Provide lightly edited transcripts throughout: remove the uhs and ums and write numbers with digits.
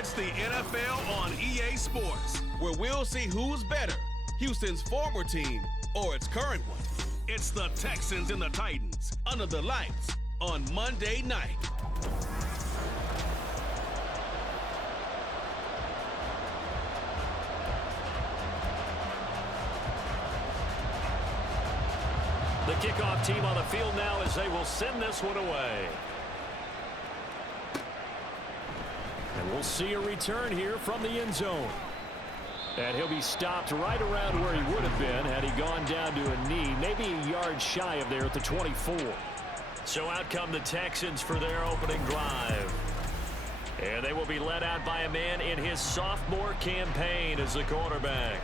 It's the NFL on EA Sports, where we'll see who's better, Houston's former team or its current one. It's the Texans and the Titans under the lights on Monday night. The kickoff team on the field now as they will send this one away. And we'll see a return here from the end zone. And he'll be stopped right around where he would have been had he gone down to a knee, maybe a yard shy of there at the 24. So out come the Texans for their opening drive. And they will be led out by a man in his sophomore campaign as the quarterback.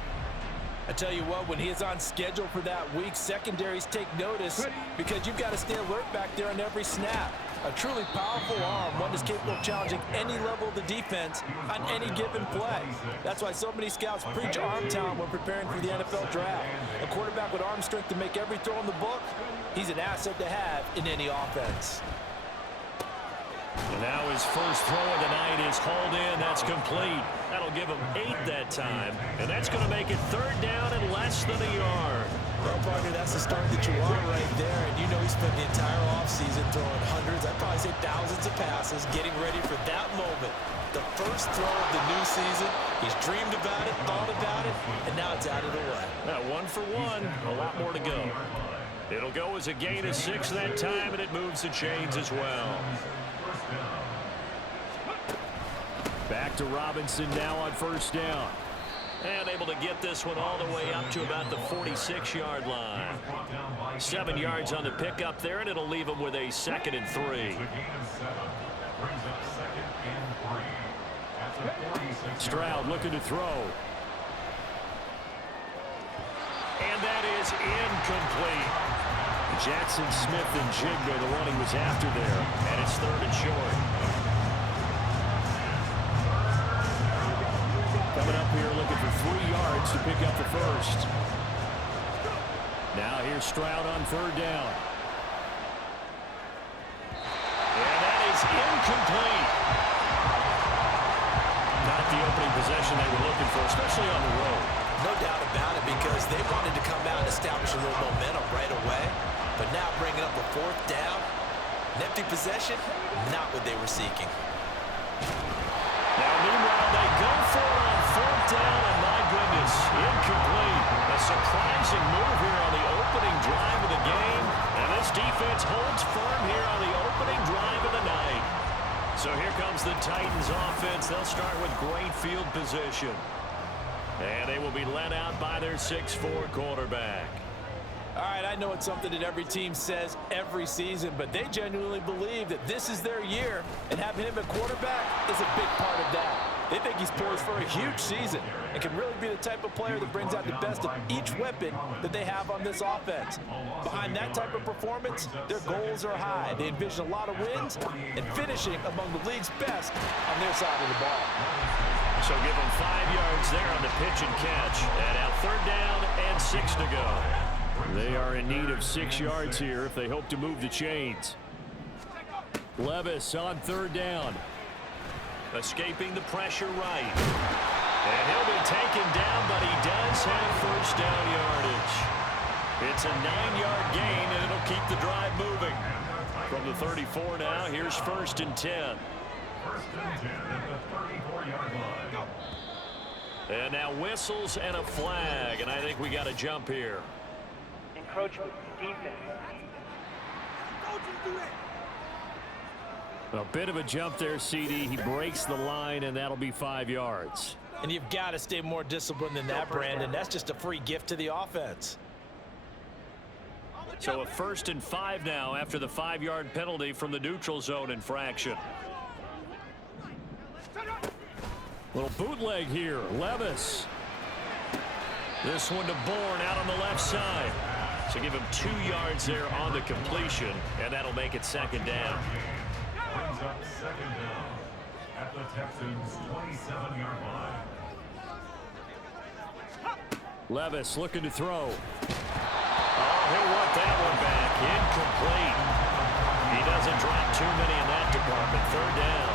I tell you what, when he is on schedule for that week, secondaries take notice because you've got to stay alert back there on every snap. A truly powerful arm, one that's capable of challenging any level of the defense on any given play. That's why so many scouts preach arm talent when preparing for the NFL draft. A quarterback with arm strength to make every throw in the book, he's an asset to have in any offense. And now his first throw of the night is hauled in. That's complete. That'll give him 8 that time. And that's going to make it 3rd down and less than a yard. Well, partner, that's the start that you want right there. And you know he spent the entire offseason throwing hundreds, I'd probably say thousands of passes, getting ready for that moment. The first throw of the new season. He's dreamed about it, thought about it, and now it's out of the way. Now 1 for 1, a lot more to go. It'll go as a gain of 6 that time, and it moves the chains as well. Back to Robinson now on 1st down. And able to get this one all the way up to about the 46-yard line. 7 yards on the pickup there, and it'll leave him with a 2nd and 3. Stroud looking to throw. And that is incomplete. Jackson Smith and Jigba, the one he was after there. And it's 3rd and short. Coming up here looking for 3 yards to pick up the first. Now here's Stroud on 3rd down. And that is incomplete. Not the opening possession they were looking for, especially on the road. No doubt about it, because they wanted to come out and establish a little momentum right away. But now bringing up a 4th down, an empty possession, not what they were seeking. Now, meanwhile, they go for it on 4th down, and my goodness, incomplete. A surprising move here on the opening drive of the game, and this defense holds firm here on the opening drive of the night. So here comes the Titans offense. They'll start with great field position. And they will be led out by their 6'4" quarterback. All right, I know it's something that every team says every season, but they genuinely believe that this is their year, and having him at quarterback is a big part of that. They think he's poised for a huge season and can really be the type of player that brings out the best of each weapon that they have on this offense. Behind that type of performance, their goals are high. They envision a lot of wins and finishing among the league's best on their side of the ball. So give them 5 yards there on the pitch and catch. And now 3rd down and 6 to go. They are in need of 6 yards here if they hope to move the chains. Levis on 3rd down. Escaping the pressure right. And he'll be taken down, but he does have 1st down yardage. It's a 9-yard gain, and it'll keep the drive moving. From the 34 now, here's 1st and 10. 1st and 10 at the 34-yard line. And now whistles and a flag, and I think we got a jump here. Encroachment defense. A bit of a jump there, CD. He breaks the line, and that'll be 5 yards. And you've got to stay more disciplined than that, Brandon. That's just a free gift to the offense. So a 1st and 5 now after the 5-yard penalty from the neutral zone infraction. Little bootleg here. Levis. This one to Bourne out on the left side. So give him 2 yards there on the completion, and that'll make it 2nd down. Brings up 2nd down at the Texans' 27-yard line. Levis looking to throw. Oh, he'll want that one back. Incomplete. He doesn't drop too many in that department. 3rd down.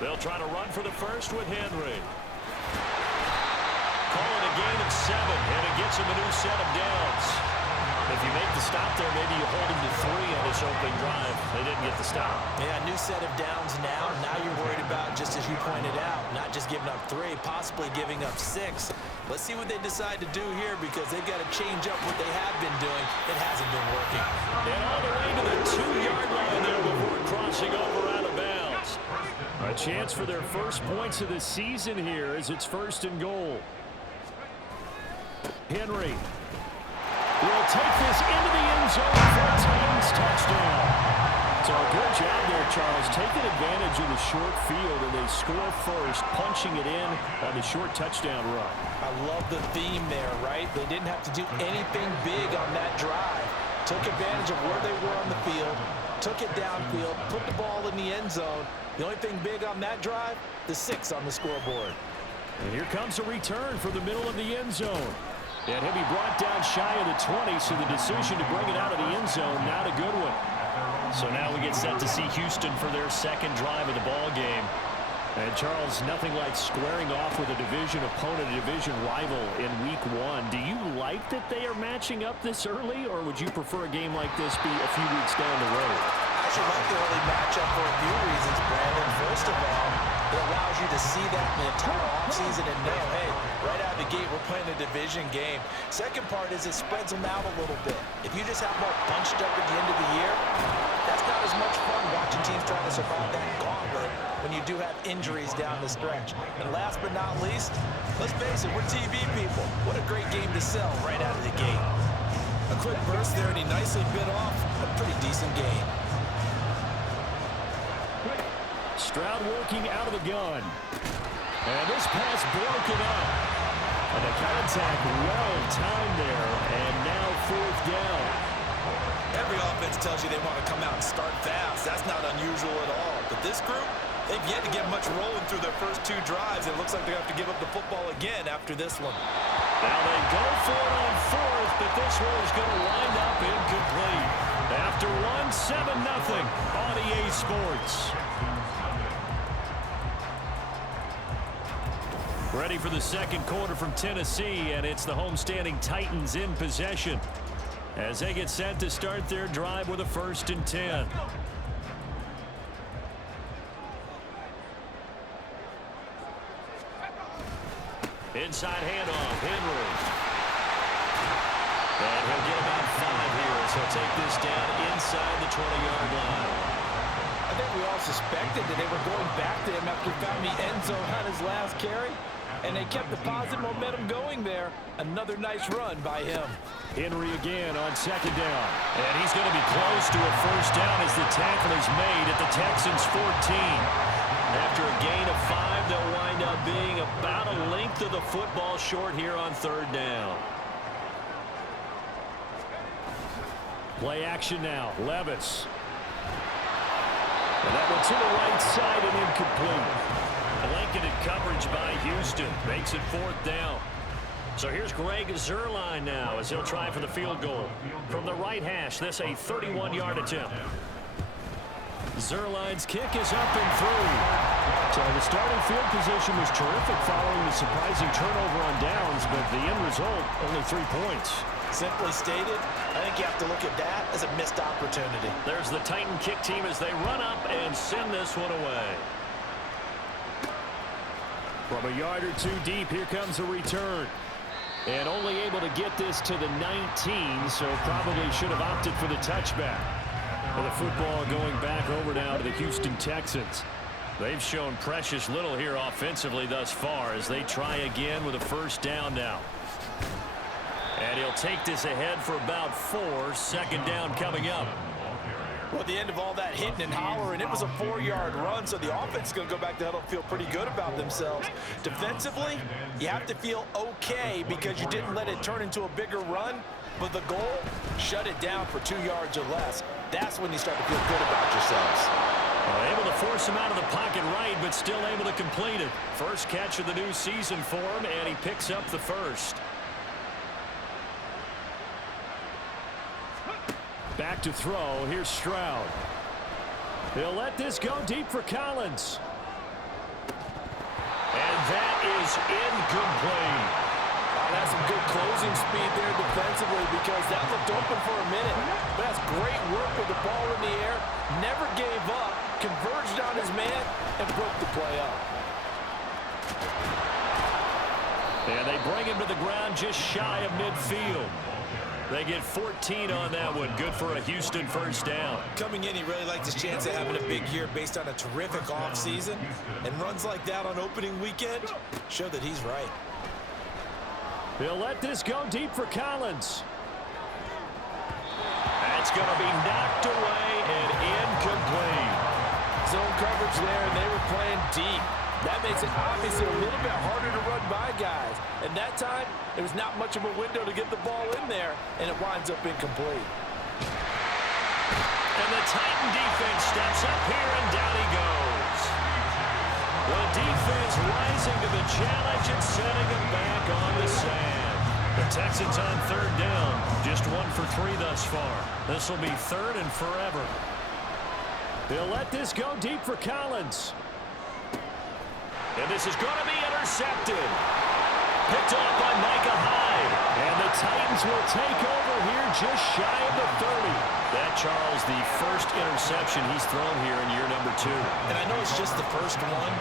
They'll try to run for the first with Henry. Call it a gain of 7, and it gets him a new set of downs. If you make the stop there, maybe you hold him to 3 on this opening drive. They didn't get the stop. Yeah, new set of downs now. Now you're worried about, just as you pointed out, not just giving up 3, possibly giving up 6. Let's see what they decide to do here, because they've got to change up what they have been doing. It hasn't been working. And all the way to the 2-yard line there before crossing over out of bounds. A chance for their first points of the season here as it's 1st and goal. Henry will take this into the end zone for a Titans touchdown. So a good job there, Charles, taking advantage of the short field, and they score first, punching it in on the short touchdown run. I love the theme there, right? They didn't have to do anything big on that drive. Took advantage of where they were on the field, took it downfield, put the ball in the end zone. The only thing big on that drive, the 6 on the scoreboard. And here comes a return for the middle of the end zone. And he'll be brought down shy of the 20, so the decision to bring it out of the end zone, not a good one. So now we get set to see Houston for their second drive of the ball game. And Charles, nothing like squaring off with a division opponent, a division rival in week 1. Do you like that they are matching up this early, or would you prefer a game like this be a few weeks down the road? I should like the early matchup for a few reasons, Brandon. First of all, it allows you to see that in the entire offseason and know, hey, right out of the gate, we're playing a division game. Second part is it spreads them out a little bit. If you just have more bunched up at the end of the year, that's not as much fun watching teams trying to survive that gauntlet when you do have injuries down the stretch. And last but not least, let's face it, we're TV people. What a great game to sell right out of the gate. A quick burst there, and he nicely bit off a pretty decent game. Stroud working out of the gun. And this pass broken up. And the contact well timed there. And now 4th down. Every offense tells you they want to come out and start fast. That's not unusual at all. But this group, they've yet to get much rolling through their first 2 drives. It looks like they have to give up the football again after this one. Now they go for it on 4th, but this one is going to wind up incomplete. After 7-0 on EA Sports. Ready for the second quarter from Tennessee, and it's the homestanding Titans in possession as they get set to start their drive with a 1st and 10. Inside handoff, Henry. And he'll get about 5 here as he'll take this down inside the 20-yard line. I think we all suspected that they were going back to him after he found the end zone on his last carry. And they kept the positive momentum going there. Another nice run by him. Henry again on 2nd down. And he's going to be close to a 1st down as the tackle is made at the Texans 14. After a gain of 5, they'll wind up being about a length of the football short here on 3rd down. Play action now. Levis. And that one to the right side and incomplete. Blanketed coverage by Houston. Makes it 4th down. So here's Greg Zuerlein now as he'll try for the field goal. From the right hash, this a 31-yard attempt. Zuerlein's kick is up and through. So the starting field position was terrific following the surprising turnover on downs, but the end result, only 3 points. Simply stated, I think you have to look at that as a missed opportunity. There's the Titan kick team as they run up and send this one away. From a yard or 2 deep, here comes a return. And only able to get this to the 19, so probably should have opted for the touchback. Well, the football going back over now to the Houston Texans. They've shown precious little here offensively thus far as they try again with a 1st down now. And he'll take this ahead for about 4. 2nd down coming up. Well, at the end of all that hitting and hollering, it was a 4-yard run, so the offense is going to go back to huddle and feel pretty good about themselves. Defensively, you have to feel okay because you didn't let it turn into a bigger run, but the goal, shut it down for 2 yards or less. That's when you start to feel good about yourselves. Well, able to force him out of the pocket right, but still able to complete it. First catch of the new season for him, and he picks up the 1st. Back to throw. Here's Stroud. He'll let this go deep for Collins. incomplete. That's some good closing speed there defensively because that looked open for a minute. But that's great work with the ball in the air. Never gave up, converged on his man, and broke the play up. And they bring him to the ground just shy of midfield. They get 14 on that one. Good for a Houston first down. Coming in, he really liked his chance of having a big year based on a terrific offseason. And runs like that on opening weekend show that he's right. He'll let this go deep for Collins. That's going to be knocked away and incomplete. Zone coverage there, and they were playing deep. That makes it obviously a little bit harder to run by guys. And that time, there was not much of a window to get the ball in there, and it winds up incomplete. And the Titan defense steps up here, and down he goes. The defense rising to the challenge and setting him back on the sand. The Texans on third down. Just 1 for 3 thus far. This will be third and forever. They'll let this go deep for Collins. And this is going to be intercepted. Picked off by Micah Hyde. And the Titans will take over here just shy of the 30. That, Charles, the first interception he's thrown here in year number 2. And I know it's just the first one,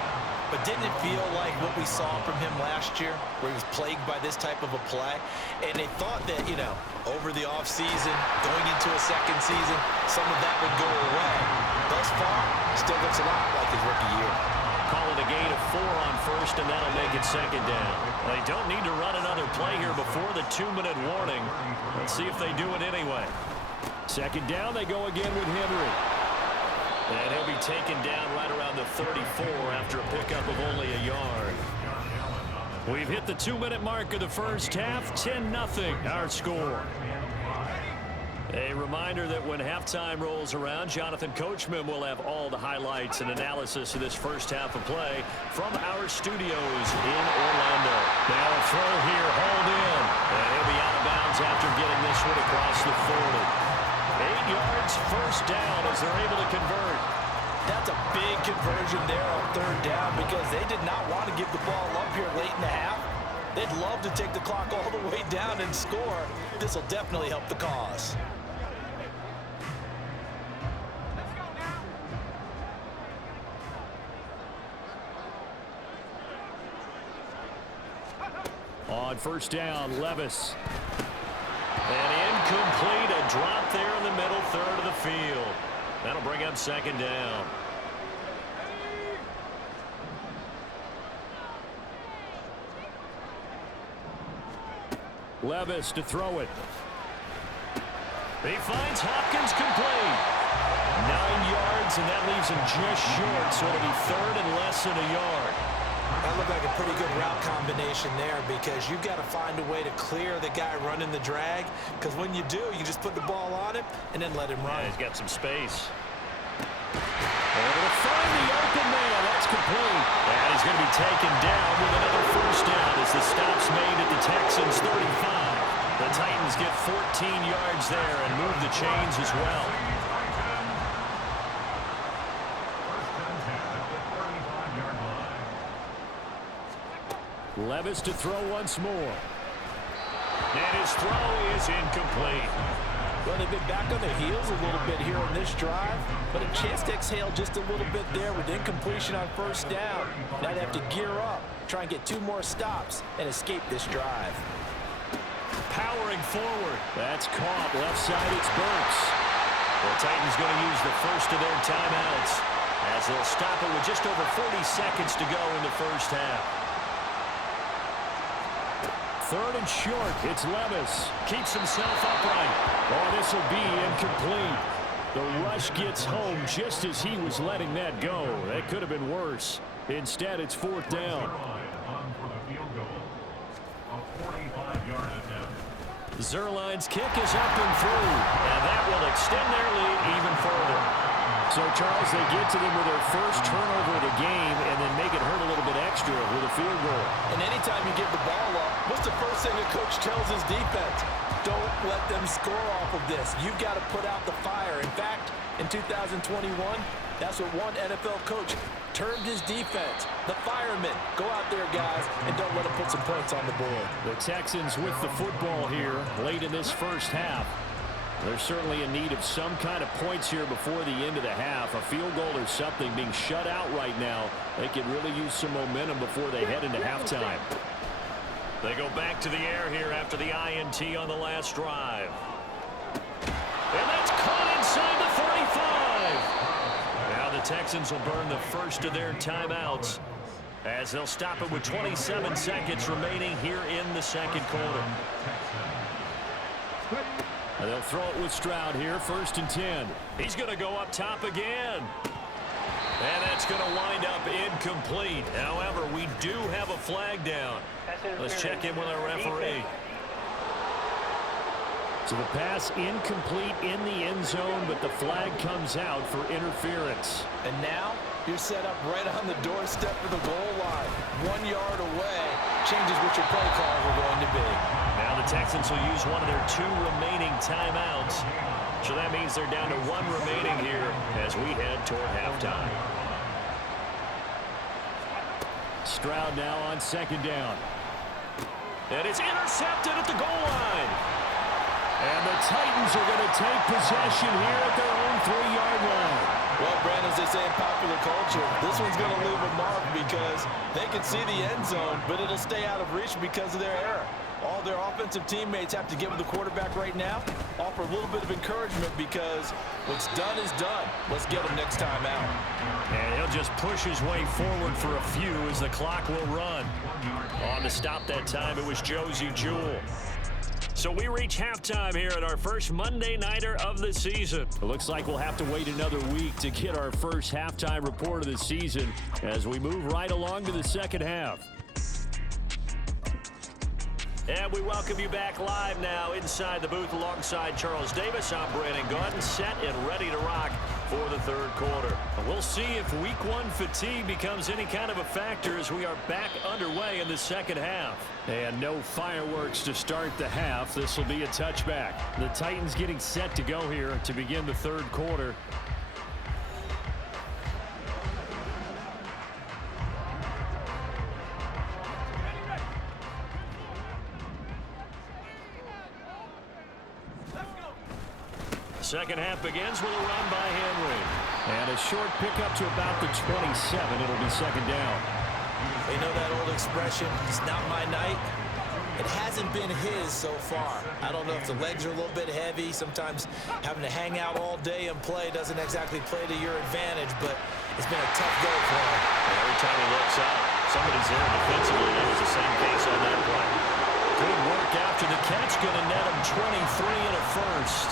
but didn't it feel like what we saw from him last year, where he was plagued by this type of a play? And they thought that, you know, over the offseason, going into a second season, some of that would go away. Thus far, still looks a lot like his rookie year. Call it a gain of 4 on first, and that'll make it second down. They don't need to run another play here before the 2-minute warning. Let's see if they do it anyway. Second down, they go again with Henry. And he'll be taken down right around the 34 after a pickup of only a yard. We've hit the 2-minute mark of the first half. 10-0 our score. A reminder that when halftime rolls around, Jonathan Coachman will have all the highlights and analysis of this first half of play from our studios in Orlando. Now a throw here, hauled in. And he'll be out of bounds after getting this one across the 40. 8 yards, first down as they're able to convert. That's a big conversion there on third down because they did not want to give the ball up here late in the half. They'd love to take the clock all the way down and score. This will definitely help the cause. On first down, Levis. And incomplete, a drop there in the middle third of the field. That'll bring up second down. Levis to throw it. He finds Hopkins complete. 9 yards, and that leaves him just short, so it'll be third and less than a yard. That looked like a pretty good route combination there because you've got to find a way to clear the guy running the drag, because when you do, you just put the ball on him and then let him run. Yeah, he's got some space. Able to find the open man. That's complete. And he's going to be taken down with another first down as the stop's made at the Texans 35. The Titans get 14 yards there and move the chains as well. Levis to throw once more. And his throw is incomplete. Well, they've been back on their heels a little bit here on this drive, but a chance to exhale just a little bit there with incompletion on first down. Now they have to gear up, try and get 2 more stops, and escape this drive. Powering forward. That's caught. Left side, it's Burks. The Titans going to use the first of their timeouts as they'll stop it with just over 40 seconds to go in the first half. Third and short, it's Levis. Keeps himself upright. Oh, this will be incomplete. The rush gets home just as he was letting that go. That could have been worse. Instead, it's fourth down. Zerline's kick is up and through, and that will extend their lead even further. So, Charles, they get to them with their first turnover of the game and then make it hurt a little bit extra with a field goal. And anytime you give the ball up, what's the first thing a coach tells his defense? Don't let them score off of this. You've got to put out the fire. In fact, in 2021, that's what one NFL coach perturbed his defense. The firemen, go out there, guys, and don't let him put some points on the board. The Texans with the football here late in this first half. They're certainly in need of some kind of points here before the end of the half. A field goal or something being shut out right now. They could really use some momentum before they head into halftime. They go back to the air here after the INT on the last drive. And that's caught inside the 35. Now the Texans will burn the first of their timeouts as they'll stop it with 27 seconds remaining here in the second quarter. And they'll throw it with Stroud here, 1st and 10. He's going to go up top again. And that's going to wind up incomplete. However, we do have a flag down. Let's check in with our referee. So the pass incomplete in the end zone, but the flag comes out for interference. And now you're set up right on the doorstep of the goal line. 1 yard away changes what your play calls are going to be. Now the Texans will use one of their 2 remaining timeouts. So that means they're down to 1 remaining here as we head toward halftime. Stroud now on 2nd down. And it's intercepted at the goal line. And the Titans are going to take possession here at their own 3-yard line. Well, Brandon, as they say in popular culture, this one's going to leave a mark because they can see the end zone, but it'll stay out of reach because of their error. All their offensive teammates have to get with the quarterback right now, offer a little bit of encouragement because what's done is done. Let's get him next time out. And he'll just push his way forward for a few as the clock will run. On to stop that time, it was Josie Jewell. So we reach halftime here at our first Monday Nighter of the season. It looks like we'll have to wait another week to get our first halftime report of the season as we move right along to the second half. And we welcome you back live now inside the booth alongside Charles Davis. I'm Brandon Gaudin, set and ready to rock for the third quarter. And we'll see if week 1 fatigue becomes any kind of a factor as we are back underway in the second half. And no fireworks to start the half. This will be a touchback. The Titans getting set to go here to begin the third quarter. Second half begins with a run by Henry. And a short pickup to about the 27. It'll be 2nd down. You know that old expression, it's not my night? It hasn't been his so far. I don't know if the legs are a little bit heavy. Sometimes having to hang out all day and play doesn't exactly play to your advantage, but it's been a tough go for him. Every time he looks up, somebody's there defensively. That was the same case on that play. Good work after the catch. Going to net him 23 and a first.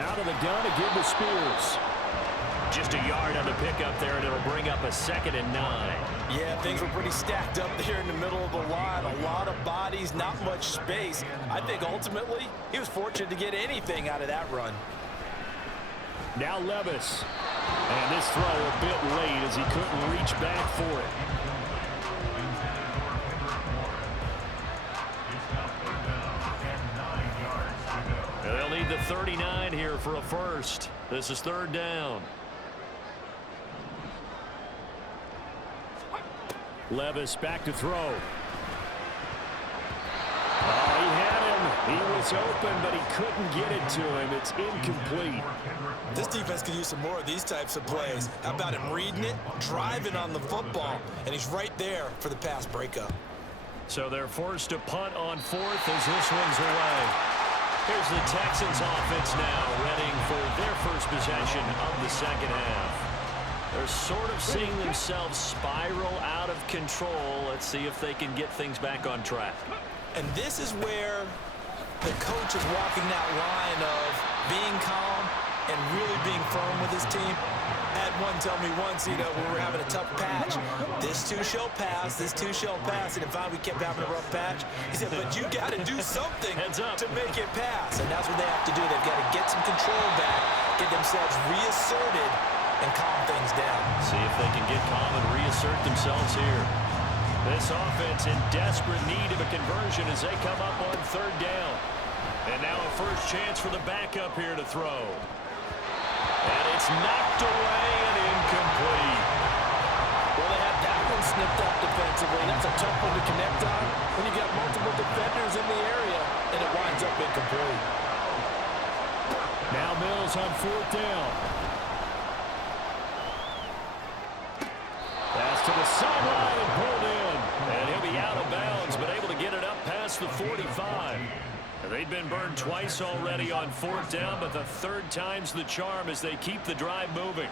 Out of the gun to give to Spears. Just a yard on the pickup there, and it'll bring up a 2nd and 9. Yeah, things were pretty stacked up there in the middle of the line. A lot of bodies, not much space. I think ultimately he was fortunate to get anything out of that run. Now Levis. And this throw a bit late as he couldn't reach back for it. And they'll need the 39 here for a first. This is 3rd down. Levis back to throw. Oh, he had him. He was open, but he couldn't get it to him. It's incomplete. This defense could use some more of these types of plays. How about him reading it, driving on the football, and he's right there for the pass breakup. So they're forced to punt on 4th as this one's away. Here's the Texans offense now, readying for their first possession of the second half. They're sort of seeing themselves spiral out of control. Let's see if they can get things back on track. And this is where the coach is walking that line of being calm and really being firm with his team. I had one tell me once, when we were having a tough patch, this too shall pass, this too shall pass, and if we kept having a rough patch, he said, but you got to do something to make it pass, and that's what they have to do. They've got to get some control back, get themselves reasserted, and calm things down. See if they can get calm and reassert themselves here. This offense in desperate need of a conversion as they come up on 3rd down. And now a first chance for the backup here to throw. And it's knocked away and incomplete. Well, they had that one snipped up defensively. That's a tough one to connect on when you got multiple defenders in the area, and it winds up incomplete. Now Mills on fourth down. Pass to the sideline and pulled in. And he'll be out of bounds, but able to get it up past the 45. They've been burned twice already on fourth down, but the third time's the charm as they keep the drive moving.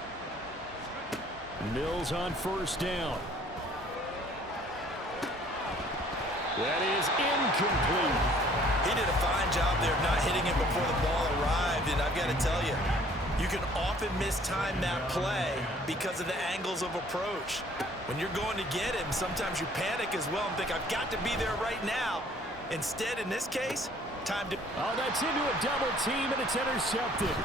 Mills on first down. That is incomplete. He did a fine job there of not hitting it before the ball arrived, and I've got to tell you, you can often mistime that play because of the angles of approach. When you're going to get him, sometimes you panic as well and think, I've got to be there right now. Instead, in this case, time to... Oh, that's into a double team, and it's intercepted.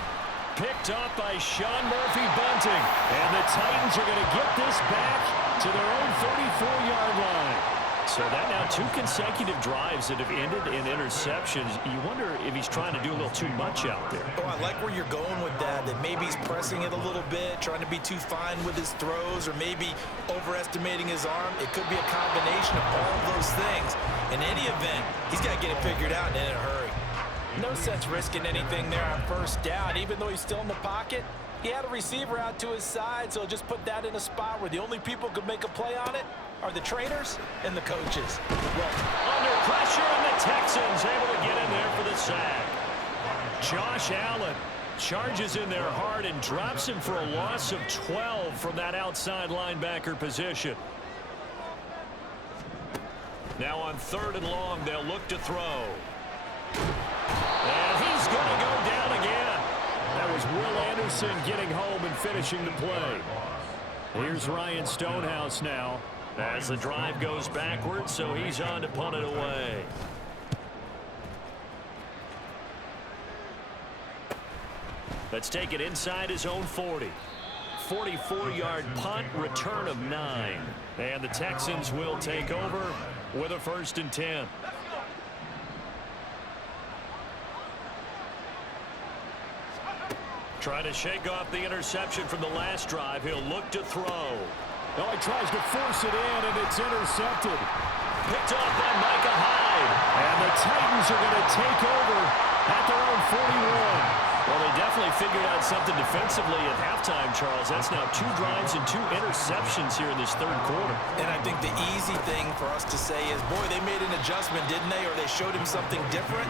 Picked off by Sean Murphy Bunting. And the Titans are going to get this back to their own 34-yard line. So that now 2 consecutive drives that have ended in interceptions. You wonder if he's trying to do a little too much out there. Oh, I like where you're going with that maybe he's pressing it a little bit, trying to be too fine with his throws, or maybe overestimating his arm. It could be a combination of all of those things. In any event, he's got to get it figured out and in a hurry. No sense risking anything there on first down. Even though he's still in the pocket, he had a receiver out to his side, so just put that in a spot where the only people who could make a play on it are the trainers and the coaches. Well, under pressure, and the Texans able to get in there for the sack. Josh Allen charges in there hard and drops him for a loss of 12 from that outside linebacker position. Now on 3rd and long, they'll look to throw. And he's going to go down again. That was Will Anderson getting home and finishing the play. Here's Ryan Stonehouse now as the drive goes backwards, so he's on to punt it away. Let's take it inside his own 40. 44-yard punt, return of 9. And the Texans will take over with a 1st and 10. Trying to shake off the interception from the last drive. He'll look to throw. Oh, he tries to force it in, and it's intercepted. Picked off by Micah Hyde. And the Titans are going to take over at their own 41. Well, they definitely figured out something defensively at halftime, Charles. That's now 2 drives and 2 interceptions here in this 3rd quarter. And I think the easy thing for us to say is, boy, they made an adjustment, didn't they? Or they showed him something different.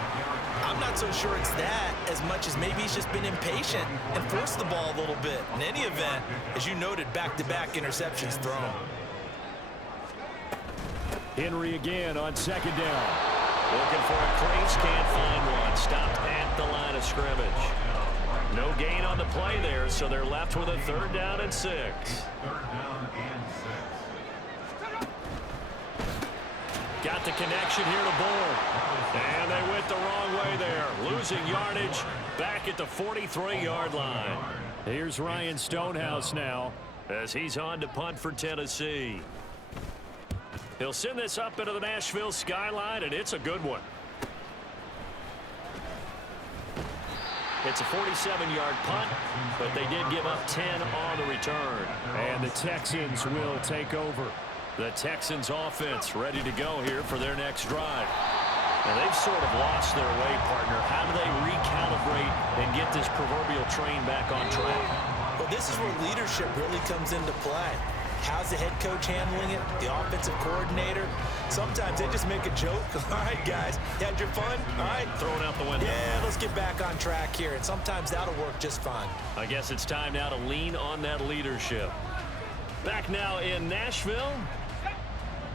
I'm not so sure it's that as much as maybe he's just been impatient and forced the ball a little bit. In any event, as you noted, back-to-back interceptions thrown. Henry again on 2nd down. Looking for a crease, can't find one. Stopped at the line of scrimmage. No gain on the play there, so they're left with a 3rd down and 6. 3rd down and 6. Got the connection here to Bourne. And they went the wrong way there. Losing yardage back at the 43-yard line. Here's Ryan Stonehouse now as he's on to punt for Tennessee. He'll send this up into the Nashville skyline, and it's a good one. It's a 47-yard punt, but they did give up 10 on the return. And the Texans will take over. The Texans offense ready to go here for their next drive. And they've sort of lost their way, partner. How do they recalibrate and get this proverbial train back on track? Well, this is where leadership really comes into play. How's the head coach handling it? The offensive coordinator? Sometimes they just make a joke. All right, guys, you had your fun? All right. Throwing out the window. Yeah, let's get back on track here. And sometimes that'll work just fine. I guess it's time now to lean on that leadership. Back now in Nashville.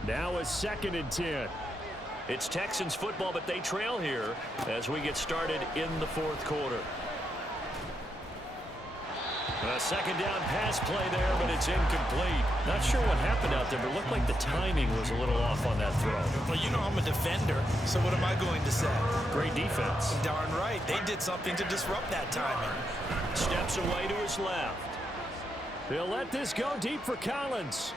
Now a 2nd and 10. It's Texans football, but they trail here as we get started in the 4th quarter. A 2nd down pass play there, but it's incomplete. Not sure what happened out there, but it looked like the timing was a little off on that throw. Well, you know I'm a defender, so what am I going to say? Great defense. Darn right. They did something to disrupt that timing. Steps away to his left. They'll let this go deep for Collins.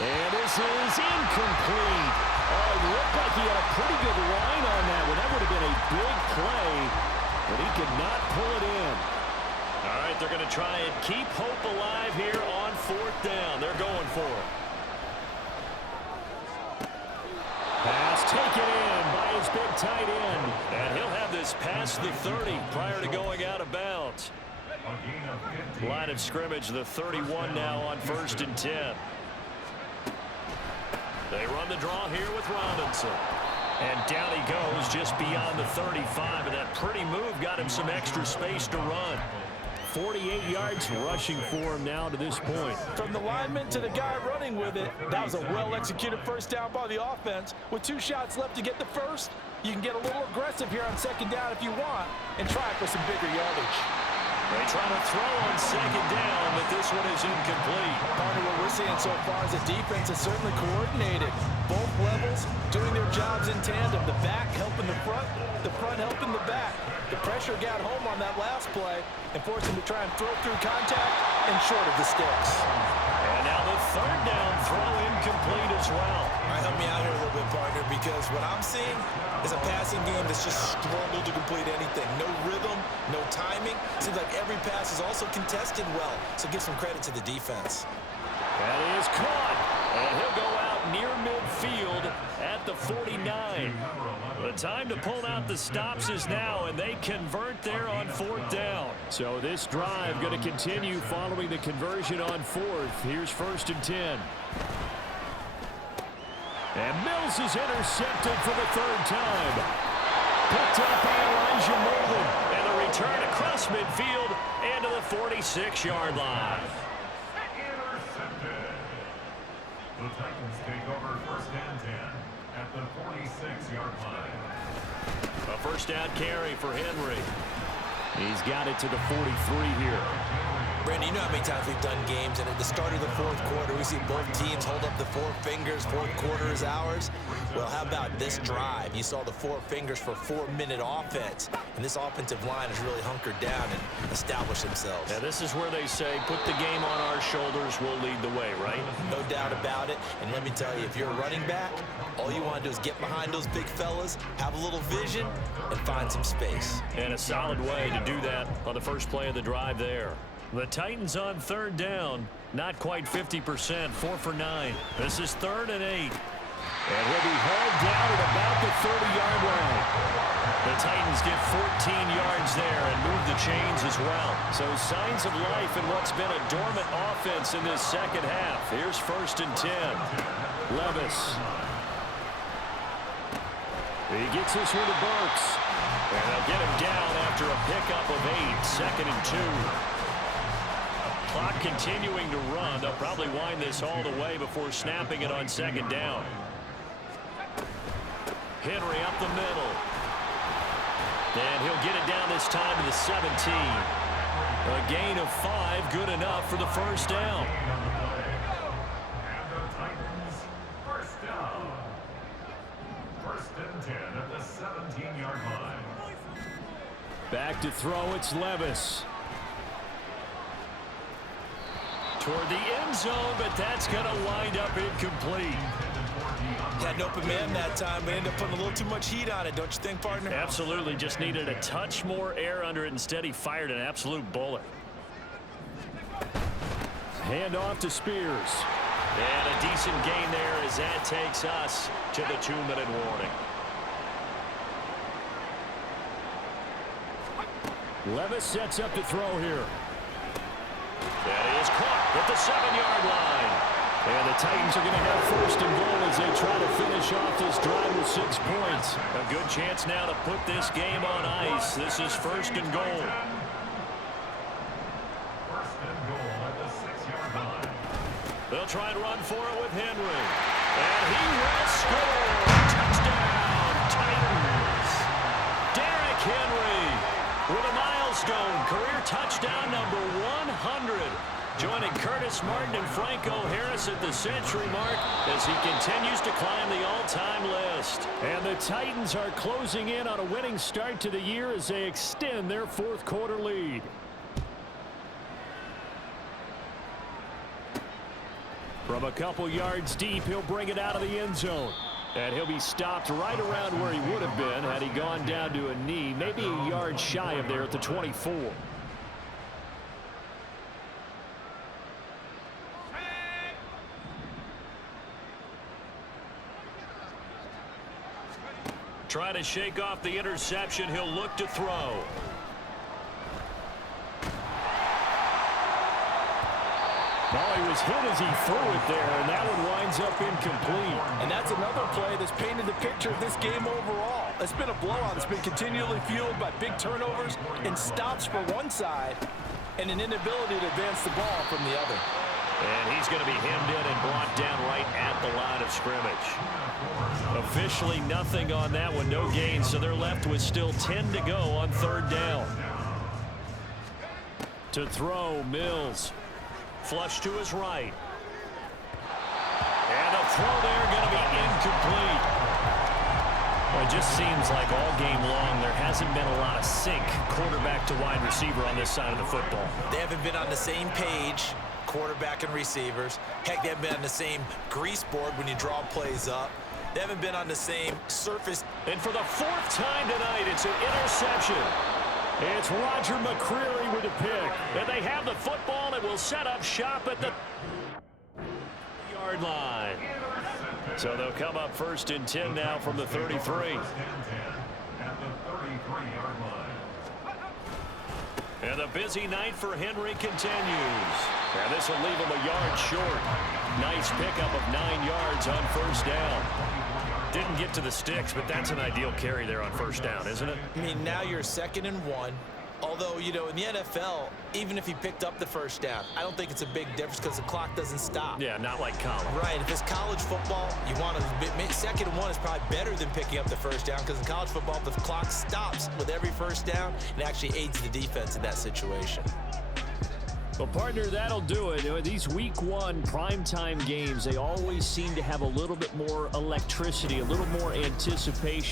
And this is incomplete. Oh, it looked like he had a pretty good line on that one. That would have been a big play, but he could not pull it in. All right, they're going to try and keep hope alive here on 4th down. They're going for it. Pass taken in by his big tight end. And he'll have this past the 30 prior to going out of bounds. Line of scrimmage, the 31 now on 1st and 10. They run the draw here with Robinson. And down he goes just beyond the 35. And that pretty move got him some extra space to run. 48 yards rushing for him now to this point. From the lineman to the guy running with it, that was a well-executed first down by the offense. With 2 shots left to get the first, you can get a little aggressive here on 2nd down if you want and try for some bigger yardage. They try to throw on 2nd down, but this one is incomplete. Partner, what we're seeing so far is the defense is certainly coordinated. Both levels doing their jobs in tandem. The back helping the front helping the back. The pressure got home on that last play and forced him to try and throw through contact and short of the sticks. And now the 3rd down throw incomplete as well. All right, help me out here a little bit, partner, because what I'm seeing is a passing game that's just struggled to complete anything. No rhythm, no timing. Seems like every pass is also contested well, so give some credit to the defense. That is caught, and he'll go out near midfield at the 49. The time to pull out the stops is now, and they convert there on 4th down. So this drive going to continue following the conversion on 4th. Here's 1st and 10. And Mills is intercepted for the 3rd time. Picked up by Elijah Molden. And the return across midfield and to the 46-yard line. Intercepted. The Titans take over 1st and 10 at the 46-yard line. A first down carry for Henry. He's got it to the 43 here. Brandon, you know how many times we've done games, and at the start of the 4th quarter, we see both teams hold up the 4 fingers, 4th quarter is ours. Well, how about this drive? You saw the 4 fingers for 4-minute offense, and this offensive line has really hunkered down and established themselves. Now, this is where they say, put the game on our shoulders, we'll lead the way, right? No doubt about it, and let me tell you, if you're a running back, all you want to do is get behind those big fellas, have a little vision, and find some space. And a solid way to do that on the first play of the drive there. The Titans on 3rd down, not quite 50%, 4 for 9. This is 3rd and 8. And he'll be hauled down at about the 30-yard line. The Titans get 14 yards there and move the chains as well. So signs of life in what's been a dormant offense in this 2nd half. Here's 1st and 10. Levis. He gets this one to Burks. And they'll get him down after a pickup of 8, 2nd and 2. Clock continuing to run. They'll probably wind this all the way before snapping it on 2nd down. Henry up the middle. And he'll get it down this time to the 17. A gain of 5, good enough for the first down. And the Titans, first down. 1st and 10 at the 17-yard line. Back to throw, it's Levis. Toward the end zone, but that's going to wind up incomplete. Had an open man that time, but ended up putting a little too much heat on it, don't you think, partner? Absolutely, just needed a touch more air under it. Instead, he fired an absolute bullet. Hand off to Spears. And a decent gain there as that takes us to the 2-minute warning. Levis sets up to throw here. That is caught at the 7-yard line. And the Titans are going to have 1st and goal as they try to finish off this drive with 6 points. A good chance now to put this game on ice. This is 1st and goal. 1st and goal at the 6-yard line. They'll try and run for it with Henry. And he will score. Touchdown, Titans. Derrick Henry with a milestone career touchdown number 100. Joining Curtis Martin and Franco Harris at the century mark as he continues to climb the all-time list. And the Titans are closing in on a winning start to the year as they extend their 4th quarter lead. From a couple yards deep, he'll bring it out of the end zone. And he'll be stopped right around where he would have been had he gone down to a knee, maybe a yard shy of there at the 24. Trying to shake off the interception. He'll look to throw. Oh, he was hit as he threw it there, and that one winds up incomplete. And that's another play that's painted the picture of this game overall. It's been a blowout. It's been continually fueled by big turnovers and stops for one side and an inability to advance the ball from the other. And he's going to be hemmed in and brought down right at the line of scrimmage. Officially nothing on that one, no gain, so they're left with still 10 to go on third down. To throw, Mills. Flush to his right. And the throw there going to be incomplete. Well, it just seems like all game long there hasn't been a lot of sync quarterback to wide receiver on this side of the football. They haven't been on the same page, quarterback and receivers. Heck, they haven't been on the same grease board when you draw plays up. They haven't been on the same surface. And for the fourth time tonight, it's an interception. It's Roger McCreary with a pick. And they have the football and will set up shop at the yard line. So they'll come up first and 10 now from the 33. At the 33-yard line. And the busy night for Henry continues. And this will leave him a yard short. Nice pickup of 9 yards on first down. Didn't get to the sticks, but that's an ideal carry there on first down, isn't it? I mean, now you're 2nd and 1. Although, you know, in the NFL, even if he picked up the first down, I don't think it's a big difference because the clock doesn't stop. Yeah, not like college. Right. If it's college football, you want to 2nd and 1 is probably better than picking up the first down because in college football, the clock stops with every first down and actually aids the defense in that situation. Well, partner, that'll do it. You know, these week 1 primetime games, they always seem to have a little bit more electricity, a little more anticipation.